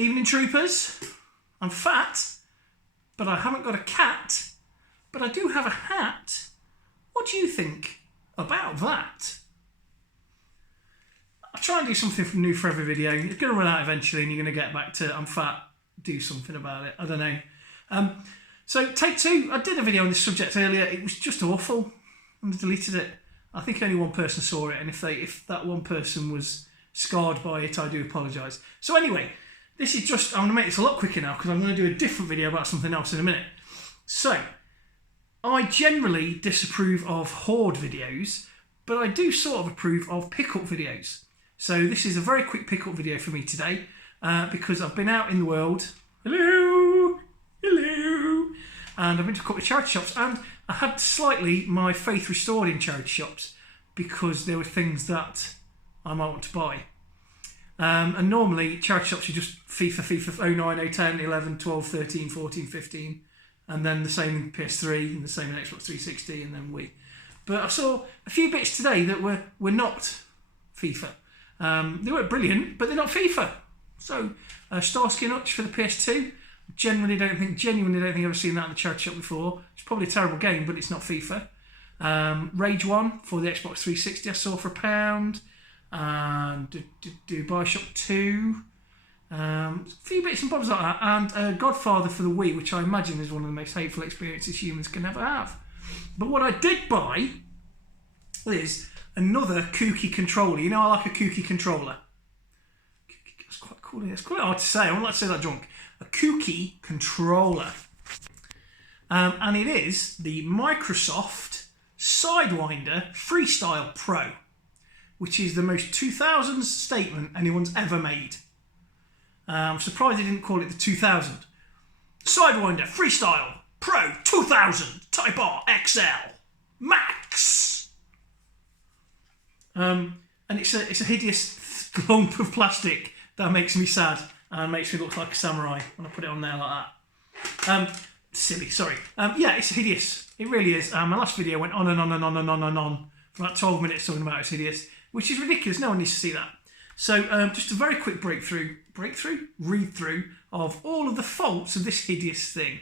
Evening troopers, I'm fat, but I haven't got a cat, but I do have a hat. What do you think about that? I'll try and do something new for every video. It's going to run out eventually and you're going to get back to I'm fat, do something about it. I don't know. So take two, I did a video on this subject earlier. It was just awful and I deleted it. I think only one person saw it, and if that one person was scarred by it, I do apologise. So anyway, this is just, I'm going to make this a lot quicker now because I'm going to do a different video about something else in a minute. So, I generally disapprove of hoard videos, but I do sort of approve of pick-up videos. So this is a very quick pick-up video for me today because I've been out in the world. Hello! Hello! And I've been to a couple of charity shops, and I had slightly my faith restored in charity shops because there were things that I might want to buy. And normally charity shops are just FIFA 09, 010, 11, 12, 13, 14, 15, and then the same in PS3 and the same in Xbox 360 and then Wii. But I saw a few bits today that were not FIFA. They weren't brilliant, but they're not FIFA. So Starsky and Hutch for the PS2. Genuinely don't think I've ever seen that in the charity shop before. It's probably a terrible game, but it's not FIFA. Rage 1 for the Xbox 360 I saw for £1. And Bioshock 2. A few bits and bobs like that. And Godfather for the Wii, which I imagine is one of the most hateful experiences humans can ever have. But what I did buy is another kooky controller. You know I like a kooky controller. It's quite cool. It's quite hard to say. I won't like to say that drunk. A kooky controller. And it is the Microsoft Sidewinder Freestyle Pro, which is the most 2000s statement anyone's ever made. I'm surprised they didn't call it the 2000. Sidewinder Freestyle Pro 2000 Type R XL Max. And it's a hideous lump of plastic that makes me sad and makes me look like a samurai when I put it on there like that. Silly, sorry. Yeah, it's hideous. It really is. My last video went on and on and on and on and on for about 12 minutes talking about it's hideous, which is ridiculous. No one needs to see that. So just a very quick read through of all of the faults of this hideous thing.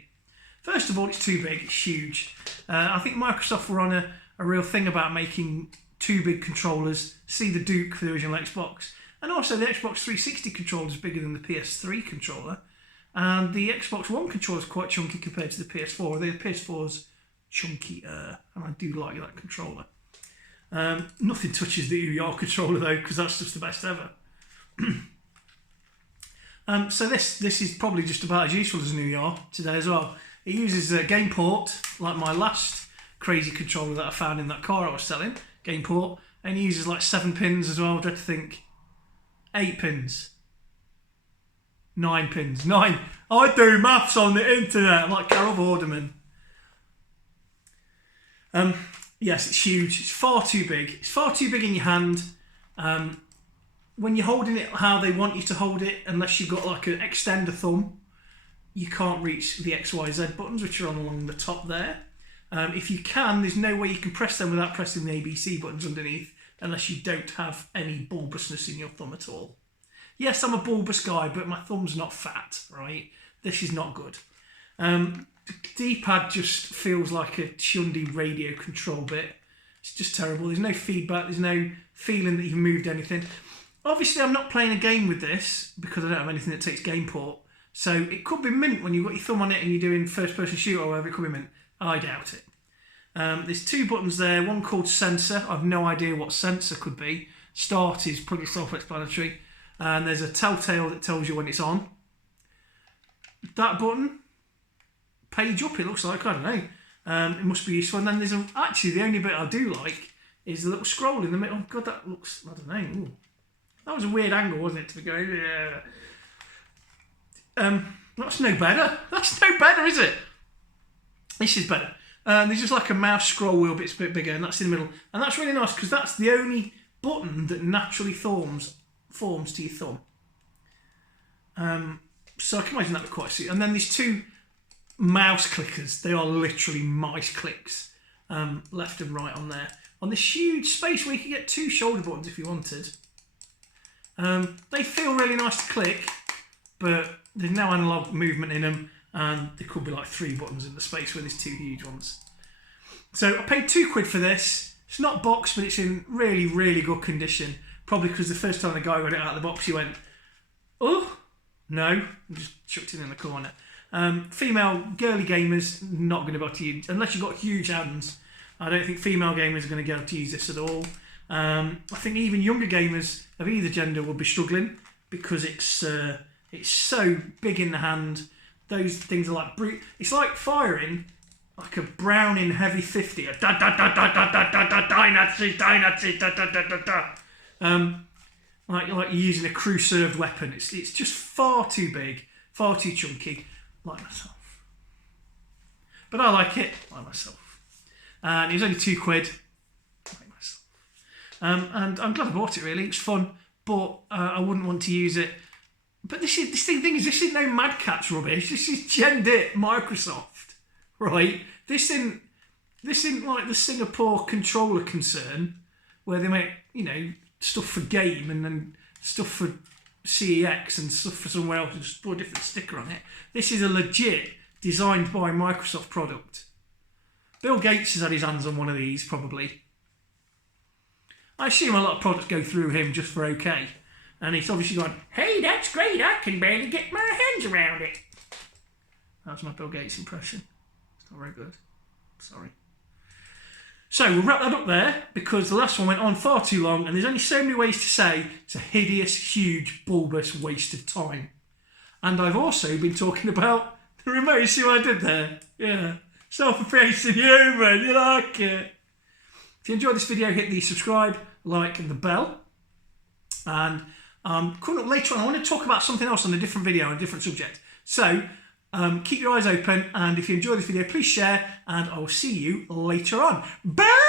First of all, it's too big. It's huge. I think Microsoft were on a real thing about making too big controllers. See the Duke for the original Xbox. And also the Xbox 360 controller is bigger than the PS3 controller. And the Xbox One controller is quite chunky compared to the PS4. The PS4's chunkier, and I do like that controller. Nothing touches the Ouya controller though, because that's just the best ever. So this is probably just about as useful as an Ouya today as well. It uses a game port, like my last crazy controller that I found in that car I was selling, game port, and it uses like 7 pins as well. I dread to think 8 pins. 9 pins. 9. I do maths on the internet. I'm like Carol Vorderman. Yes, it's huge. It's far too big. It's far too big in your hand. When you're holding it how they want you to hold it, unless you've got like an extender thumb, you can't reach the X, Y, Z buttons, which are on along the top there. If you can, there's no way you can press them without pressing the ABC buttons underneath, unless you don't have any bulbousness in your thumb at all. Yes, I'm a bulbous guy, but my thumb's not fat, right? This is not good. The D-pad just feels like a Hyundai radio control bit. It's just terrible. There's no feedback. There's no feeling that you've moved anything. Obviously, I'm not playing a game with this because I don't have anything that takes game port. So it could be mint when you've got your thumb on it and you're doing first-person shooter or whatever. It could be mint. I doubt it. There's 2 buttons there. One called sensor. I've no idea what sensor could be. Start is pretty self-explanatory. And there's a telltale that tells you when it's on. That button, page up it looks like, I don't know. It must be useful. And then there's actually the only bit I do like is the little scroll in the middle. Oh God, that looks, I don't know. Ooh. That was a weird angle, wasn't it, to be going, yeah. That's no better. That's no better, is it? This is better. There's just like a mouse scroll wheel bit's a bit bigger, and that's in the middle. And that's really nice because that's the only button that naturally forms to your thumb. So I can imagine that would quite suit. And then these 2 mouse clickers. They are literally mice clicks, left and right on there. On this huge space where you can get 2 shoulder buttons if you wanted. They feel really nice to click. but there's no analog movement in them, and there could be like 3 buttons in the space where there's 2 huge ones. So I paid £2 for this. It's not boxed, but it's in really, really good condition. Probably because the first time the guy got it out of the box, he went, oh, no, and just chucked it in the corner. Female girly gamers, not going to be able to use, unless you've got huge hands. I don't think female gamers are going to be able to use this at all. I think even younger gamers of either gender will be struggling because it's so big in the hand. Those things are like brute. It's like firing like a Browning Heavy 50. A da da da da da da da da die Nazi, die Nazi, da da da da da. Like you're using a crew served weapon. It's just far too big, far too chunky, like myself. But I like it, like myself. And it was only £2, like myself. And I'm glad I bought it. Really, it's fun, but I wouldn't want to use it. But this is no Mad Catz rubbish. This is Gen Dit Microsoft, right? This isn't like the Singapore controller concern where they make stuff for game and then stuff for CEX and stuff for somewhere else and just put a different sticker on it. This is a legit designed by Microsoft product. Bill Gates has had his hands on one of these probably. I assume a lot of products go through him just for okay. And he's obviously gone, hey, that's great, I can barely get my hands around it. That was my Bill Gates impression. It's not very good. Sorry. So we'll wrap that up there because the last one went on far too long and there's only so many ways to say it's a hideous, huge, bulbous waste of time. And I've also been talking about the remote. You see what I did there? Yeah. Self-effacing humour, you like it? If you enjoyed this video, hit the subscribe, like and the bell. And coming up later on, I want to talk about something else on a different video, on a different subject. So keep your eyes open, and if you enjoy this video, please share, and I will see you later on. Bye!